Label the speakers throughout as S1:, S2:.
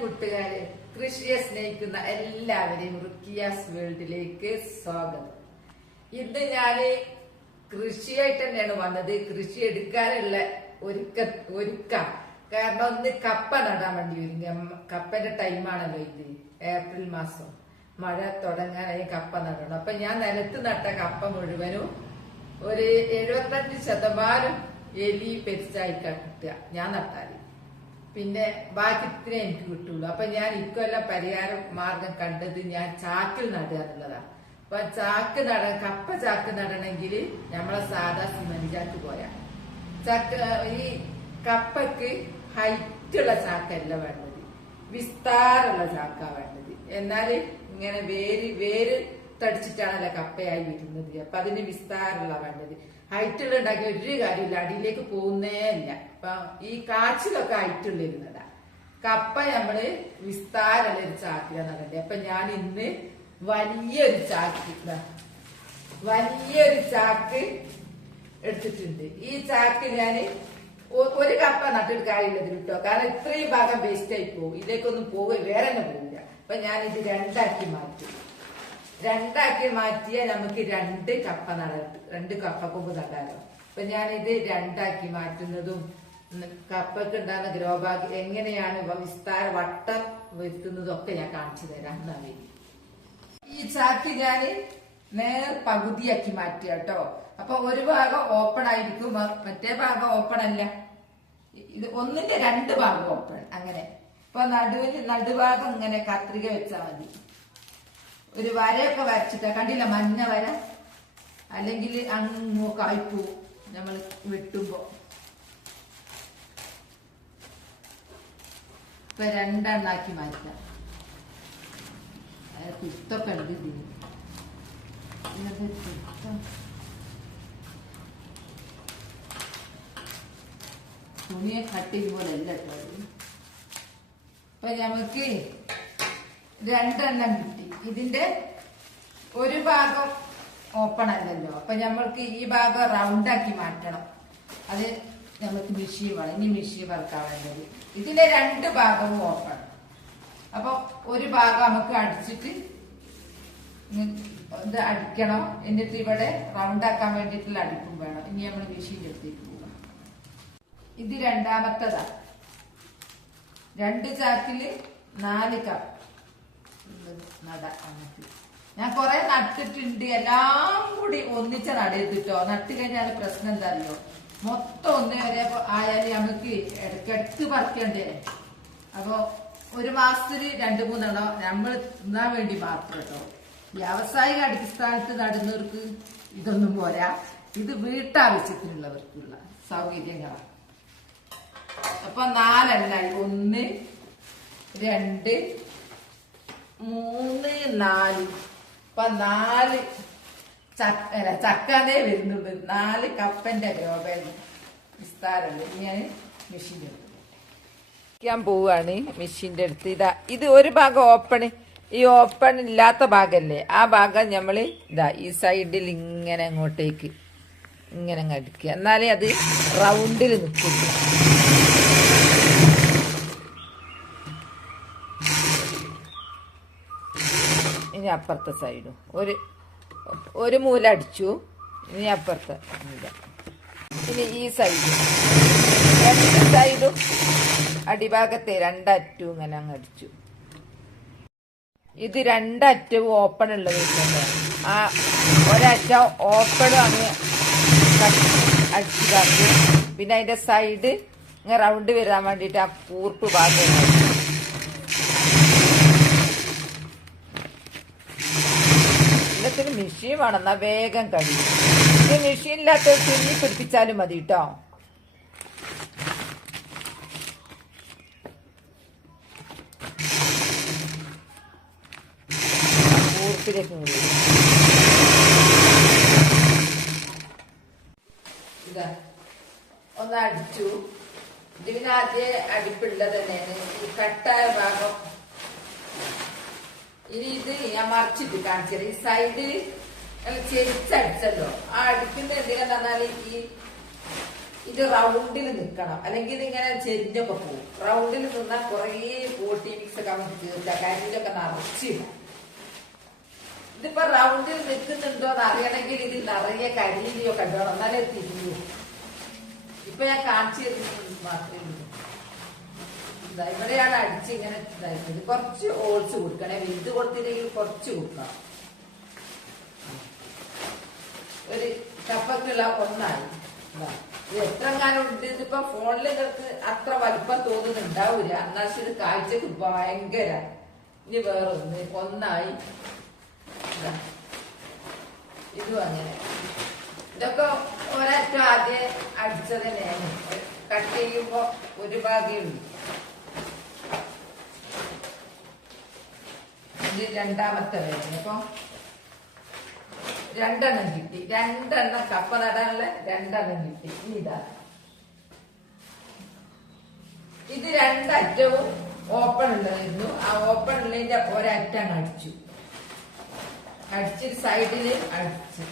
S1: കൂട്ടുകാരെ കൃഷിയെ സ്നേഹിക്കുന്ന എല്ലാവരെയും റുക്കിയാസ് വേൾഡിലേക്ക് സ്വാഗതം. ഇന്ന് ഞാൻ കൃഷിയായിട്ട് തന്നെയാണ് വന്നത്. കൃഷി എടുക്കാനുള്ള ഒരുക്ക ഒരുക്കാം. കാരണം ഒന്ന് കപ്പ നടാൻ വേണ്ടി വരും. കപ്പന്റെ ടൈമാണല്ലോ ഇത്. ഏപ്രിൽ മാസം. മഴ തുടങ്ങാനായി കപ്പ നടണം. അപ്പൊ ഞാൻ നിലത്ത് നട്ട കപ്പ മുഴുവനും ഒരു എഴുപത്തഞ്ച് ശതമാനം എലി പെരിച്ചായി കിട്ടുക. ഞാൻ നട്ടാൽ. പിന്നെ ബാക്കി ഇത്രേ എനിക്ക് കിട്ടുള്ളൂ. അപ്പൊ ഞാൻ ഇക്കൊല്ലം പരിഹാര മാർഗം കണ്ടത് ഞാൻ ചാക്കിൽ നടുക അപ്പൊ ചാക്ക് നട കപ്പ ചാക്ക് നടണമെങ്കിൽ നമ്മളെ സാധാ സിമന്റ് ചാക്ക് പോയാ. ചാക്ക് ഈ കപ്പക്ക് ഹൈറ്റ് ഉള്ള ചാക്കല്ല വേണ്ടത്. വിസ്താരമുള്ള ചാക്കാ വേണ്ടത്. എന്നാൽ ഇങ്ങനെ വേര് വേര് തടിച്ചിട്ടാണല്ലോ കപ്പയായി വരുന്നത്. അപ്പൊ അതിന് വിസ്താരമുള്ള വേണ്ടത്. ഹൈറ്റുള്ള ഉണ്ടാക്കി ഒരു കാര്യമില്ല. അടിയിലേക്ക് പോകുന്നേ ഇല്ല. അപ്പൊ ഈ കാച്ചിലൊക്കെ ഹൈറ്റുള്ള ഇരുന്നതാ. കപ്പ നമ്മൾ വിസ്താരമുള്ള ഒരു ചാക്കിലാണ് അപ്പൊ ഞാൻ ഇന്ന് വലിയൊരു ചാക്ക് വലിയൊരു ചാക്ക് എടുത്തിട്ടുണ്ട്. ഈ ചാക്ക് ഞാൻ ഒരു കപ്പ നട്ടിട്ട് കാര്യമില്ല കിട്ടോ കാരണം ഇത്രയും ഭാഗം വേസ്റ്റ് ആയി പോകും ഇതിലേക്കൊന്നും പോകും വേറെ പോവില്ല. അപ്പൊ ഞാൻ ഇത് രണ്ടാക്കി മാറ്റി. രണ്ടാക്കി മാറ്റിയാൽ നമുക്ക് രണ്ട് കപ്പ നട രണ്ട് കപ്പ കൊമ്പ് നടാലോ. അപ്പൊ ഞാനിത് രണ്ടാക്കി മാറ്റുന്നതും കപ്പക്ക് ഉണ്ടാകുന്ന ഗ്രോബാഗ് എങ്ങനെയാണ് വിസ്താര വട്ടം വരുത്തുന്നതും ഒക്കെ ഞാൻ കാണിച്ചു തരാം. നന്ദി ഈ ചാക്ക് ഞാൻ നേർ പകുതിയാക്കി മാറ്റി കേട്ടോ. അപ്പൊ ഒരു ഭാഗം ഓപ്പൺ ആയിരിക്കും മറ്റേ ഭാഗം ഓപ്പൺ അല്ല. ഇത് ഒന്നിന്റെ രണ്ട് ഭാഗം ഓപ്പൺ അങ്ങനെ. ഇപ്പൊ നടുവിൽ നടുഭാഗം ഇങ്ങനെ കത്രിക വെച്ചാൽ മതി. ഒരു വരയൊക്കെ വരച്ചിട്ടാ. കണ്ടില്ല? മഞ്ഞ വര? അല്ലെങ്കിൽ അങ്ങോ കായ്പൂ നമ്മൾ വെട്ടുമ്പോ. ഇപ്പൊ രണ്ടെണ്ണാക്കി മാറ്റാം. കുത്തൊക്കെ ഉണ്ട് ഇതിന്. തുണിയെ കട്ട് ചെയ്യുമ്പോൾ അല്ല കേട്ടോ. അപ്പൊ നമുക്ക് രണ്ടെണ്ണം കിട്ടി. ഇതിന്റെ ഒരു ഭാഗം ഓപ്പൺ അല്ലല്ലോ. അപ്പൊ നമ്മൾക്ക് ഈ ഭാഗം റൗണ്ട് ആക്കി മാറ്റണം. അത് നമുക്ക് മെഷീൻ വേണം. ഇനി മെഷീൻ വർക്കാൻ വേണ്ടത്. ഇതിന്റെ രണ്ട് ഭാഗവും ഓപ്പൺ അപ്പൊ ഒരു ഭാഗം നമുക്ക് അടിച്ചിട്ട് ഇത് അടിക്കണം. എന്നിട്ട് ഇവിടെ റൗണ്ട് ആക്കാൻ വേണ്ടിയിട്ടുള്ള അടിപ്പും വേണം. ഇനി നമ്മൾ മെഷീന്റെ അടുത്തേക്ക് പോകാം ഇത് രണ്ടാമത്തതാ. രണ്ട് ചാക്കിൽ നാല് കപ്പ് നട അങ്ങോട്ട് ഞാൻ കുറെ നട്ടിട്ടുണ്ട് എല്ലാം കൂടി ഒന്നിച്ച നടരുതിട്ടോ നട്ട് കഴിഞ്ഞാൽ പ്രശ്നം എന്താണല്ലോ മൊത്തം ഒന്നേ വരെ ആയാൽ നമുക്ക് ഇടയ്ക്കിടക്ക് പറിക്കണ്ടേ അപ്പൊ ഒരു മാസത്തിൽ രണ്ടു മൂന്നെണ്ണം നമ്മൾ തിന്നാൻ വേണ്ടി മാത്രം കേട്ടോ വ്യാവസായിക അടിസ്ഥാനത്ത് നടുന്നവർക്ക് ഇതൊന്നും പോരാ. ഇത് വീട്ടാവശ്യത്തിനുള്ളവർക്കുള്ള സൗകര്യങ്ങളാണ്. അപ്പൊ നാലെണ്ണായി. ഒന്ന് രണ്ട് മൂന്ന് നാല്. അപ്പൊ നാല് ചക്ക അല്ല ചക്കാതേ വരുന്നുണ്ട് നാല് കപ്പന്റെ രോഗം വിസ്താരമുണ്ട് ഞാൻ മെഷീൻ ഞാൻ പോവാണ് മെഷീന്റെ അടുത്ത്. ഇതാ ഇത് ഒരു ഭാഗം ഓപ്പൺ ഈ ഓപ്പൺ ഇല്ലാത്ത ഭാഗമല്ലേ ആ ഭാഗം നമ്മൾ ഇതാ ഈ സൈഡിൽ ഇങ്ങനെ അങ്ങോട്ടേക്ക് ഇങ്ങനെ അങ്ങ് അടിക്കുക എന്നാലേ അത് റൗണ്ടിൽ നിൽക്കുള്ളൂ ഇനി അപ്പുറത്തെ സൈഡും ഒരു ഒരു മൂല അടിച്ചു. ഇനി അപ്പുറത്തെ മൂല. ഇനി ഈ സൈഡും രണ്ട് സൈഡും അടിഭാഗത്തെ രണ്ടറ്റും ഇങ്ങനെ അങ്ങ് അടിച്ചു. ഇത് രണ്ടറ്റവും ഓപ്പൺ ഇല്ലല്ലോ ആ ഒരറ്റ ഓപ്പണും അങ്ങ് അടിച്ചിതാക്കി പിന്നെ അതിന്റെ സൈഡ് ഇങ്ങനെ റൗണ്ട് വരാൻ വേണ്ടിയിട്ട് ആ കൂർപ്പ് ഭാഗം ഇങ്ങനെ അടിച്ചു. എല്ലാത്തിനും മെഷീൻ വേണം എന്നാ വേഗം കഴിയും ഇത് ഇല്ലാത്ത തിരിഞ്ഞി പിടിപ്പിച്ചാലും മതി കേട്ടോ ഒന്ന് അടിച്ചു. ഇതിനാദ്യ അടിപ്പുള്ളത് തന്നെയാണ്. ഈ കട്ടായ ഭാഗം ഇനി ഇത് ഞാൻ മറിച്ചിട്ട് കാണിച്ചത് ഈ സൈഡിൽ ചെരിച്ചടിച്ചല്ലോ. ആ അടിക്കുന്ന എന്തെങ്കിലും പറഞ്ഞാൽ ഈ ഇത് റൗണ്ടിൽ നിൽക്കണം അല്ലെങ്കിൽ ഇങ്ങനെ ചെരിഞ്ഞൊക്കെ പോകും റൗണ്ടിൽ നിന്നാൽ കുറേ പോട്ടി മിക്സ് ഒക്കെ നമുക്ക് ചേർക്കാം കരിയിലൊക്കെ നിറച്ചില്ല ഇതിപ്പോ റൗണ്ടിൽ നിൽക്കുന്നുണ്ടോ എന്ന് അറിയണമെങ്കിൽ ഇതിൽ നിറയെ കരിയിലൊക്കെ ഉണ്ടോ എന്നാലേ തിരിഞ്ഞു ഇപ്പൊ ഞാൻ കാണിച്ചു തരുന്നത് മാത്രമേ ഉള്ളൂ. ഇവിടെയാണ് അടിച്ച് ഇങ്ങനെ ഇതായിരുന്നത് കുറച്ച് ഓൾസ് കൊടുക്കണേ. വലുത് കൊടുത്തില്ലെങ്കിൽ കുറച്ച് കൊടുക്കണം. ഒരു കപ്പക്കുള്ള ഒന്നായി. ഇതാ. എത്ര കാലം ഉണ്ട്? ഇതിപ്പോ ഫോണിൽ നിങ്ങൾക്ക് അത്ര വലിപ്പം തോന്നുന്നുണ്ടാവൂല. എന്നാൽ ഇത് കാഴ്ചക്ക് ഭയങ്കര. ഇനി വേറൊന്ന് ഒന്നായി. ഇതാ. അങ്ങനെ. ഇതൊക്കെ ഒരറ്റം ആദ്യം അടിച്ചത് തന്നെയാണ്. കട്ട് ചെയ്യുമ്പോ ഒരു ഭാഗേ ഉള്ളൂ ഇത് രണ്ടാമത്തെ വേദന. അപ്പൊ രണ്ടെണ്ണം കിട്ടി. രണ്ടെണ്ണം കപ്പ നടാനുള്ള രണ്ടെണ്ണം കിട്ടി. ഇതാ. ഇത് രണ്ടറ്റവും ഓപ്പൺ ഉള്ളതായിരുന്നു. ആ ഓപ്പൺ ഉള്ളതിന്റെ ഒരറ്റം അടിച്ചു. അടിച്ച് സൈഡിൽ അടിച്ചു.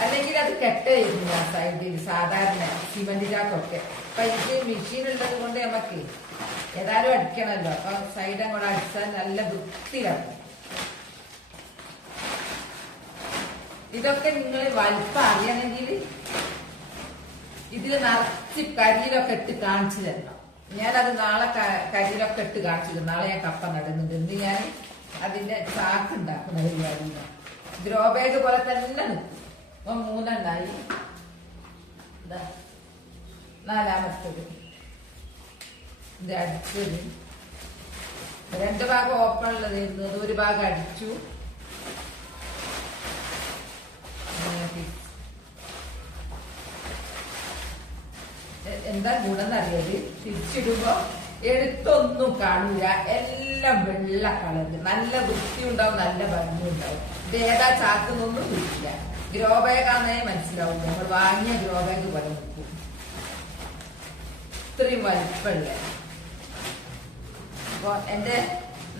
S1: അല്ലെങ്കിൽ അത് കെട്ടായിരുന്നു ആ സൈഡിൽ സാധാരണ സിമന്റിലാക്കൊക്കെ അപ്പൊ ഇത് മെഷീൻ ഉള്ളത് കൊണ്ട് നമുക്ക് ഏതായാലും അടിക്കണമല്ലോ അപ്പൊ സൈഡ് അങ്ങോട്ട് അടിച്ചാൽ നല്ല വൃത്തിയിലാക്കും ഇതൊക്കെ നിങ്ങൾ വലിപ്പം അറിയണമെങ്കിൽ ഇതിൽ നിറച്ച് കരിയിലൊക്കെ ഇട്ട് കാണിച്ചു തരണം. ഞാനത് നാളെ കരിയിലൊക്കെ ഇട്ട് കാണിച്ചു തരും. നാളെ ഞാൻ കപ്പ നടുന്നുണ്ട്. ഇന്ന് ഞാൻ അതിന്റെ ചാക്ക് ഉണ്ടാക്കുന്ന പരിപാടിയില്ല ഗ്രോ ബാഗ് പോലെ തന്നെ നിൽക്കും. മൂന്നെണ്ണായി. നാലാമത്തത്. ഇത് അടിച്ചത് രണ്ട് ഭാഗം ഓപ്പൺ ഉള്ളത്. ഇരുന്നത് ഒരു ഭാഗം അടിച്ചു. എന്താ ഗുണം എന്നറിയത് തിരിച്ചിടുമ്പോ എടുത്തൊന്നും കാണൂല എല്ലാം വെള്ള കളറ് നല്ല വൃത്തി ഉണ്ടാവും നല്ല ഭംഗി ഉണ്ടാവും ഇത് ഏതാ ചാക്കുന്നൊന്നും കിട്ടില്ല. ഗ്രോ ബാഗാന്നേ മനസ്സിലാവും. നമ്മൾ വാങ്ങിയ ഗ്രോ ബാഗ് പോലെ നിൽക്കും. ഇത്രയും വലിപ്പമുള്ള. അപ്പൊ എന്റെ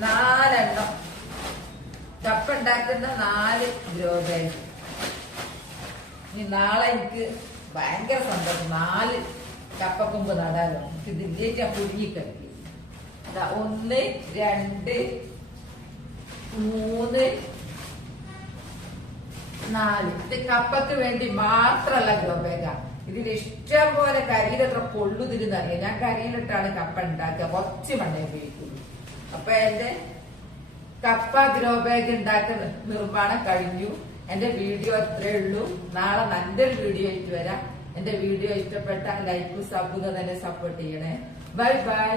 S1: നാലെണ്ണം. കപ്പ ഉണ്ടാക്കുന്ന നാല് ഗ്രോ ബാഗ് ഇനി നാളെ എനിക്ക് ഭയങ്കര സന്തോഷം. നാല് കപ്പക്കൊമ്പ് നടാലോ. ഇതിന്റെ ഞാൻ പുഴുങ്ങിക്കളിക്കും ഒന്ന് രണ്ട് മൂന്ന് നാല്. ഇത് കപ്പക്ക് വേണ്ടി മാത്രല്ല ഗ്രോബേഗ ഇതിൽ ഇഷ്ടം പോലെ കരിയിലെത്ര പൊള്ളുതിരുന്നറിയാം? ഞാൻ കരിയിലിട്ടാണ് കപ്പ ഉണ്ടാക്കുക. കുറച്ച് മണ്ണേ ഉപയോഗിക്കുള്ളൂ. അപ്പൊ എന്റെ കപ്പ ഗ്രോബേഗ് ഉണ്ടാക്കുന്ന നിർമ്മാണം കഴിഞ്ഞു. എന്റെ വീഡിയോ അത്രേ ഉള്ളൂ. നാളെ നല്ലൊരു വീഡിയോ ആയിട്ട് വരാം. എന്റെ വീഡിയോ ഇഷ്ടപ്പെട്ട ലൈക്കും സബുക തന്നെ സപ്പോർട്ട് ചെയ്യണേ. Bye bye